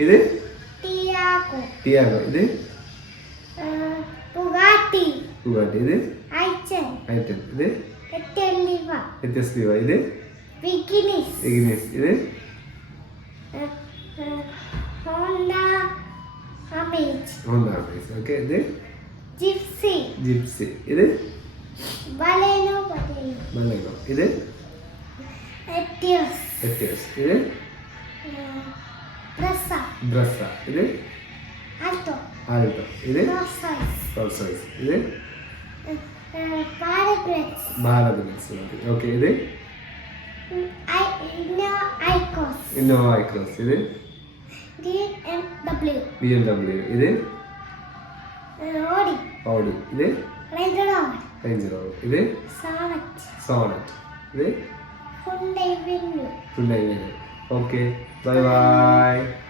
ഇത് Tiago. Tiago. ഇത് Bugatti. Bugatti. ഇത് ഐറ്റൻ. ഐറ്റൻ. ഇത് ടെലിവ. വ്യത്യസ്തീവ. ഇത് വിഗിനിസ്. ഇഗ്നിസ്. ഇത് ഹോണ്ട അമേജ്. ഹോണ്ട അമേജ്. ഓക്കെ. ഇത് ജിപ്സി. ജിപ്സി. ഇത് ബലേനോ. ബലേനോ. ഇത് എറ്റിയോസ്. എറ്റിയോസ്. ഇത് ബ്രസ. ബ്രസ. ഇത് ആൾട്ടോ. ആൾട്ടോ. ഇത് റോൾസ് റോൾസ് റോയ്സ്. ഇത് പാരബ്രക്സ്. ഭാരത് ബെൻസ്. ഓക്കെ. ഇത് ഐക്കോസ്. ഇന്നോവ ഐക്രോസ്. ഇത് BMW. BMW. ഇത് ഓഡി. ഓഡി. ഇത് റേഞ്ച് റോവർ. Range rover. ഇത് സോണറ്റ്. സോണറ്റ്. ഇത് Hyundai venue. Hyundai venue. Okay. Bye bye.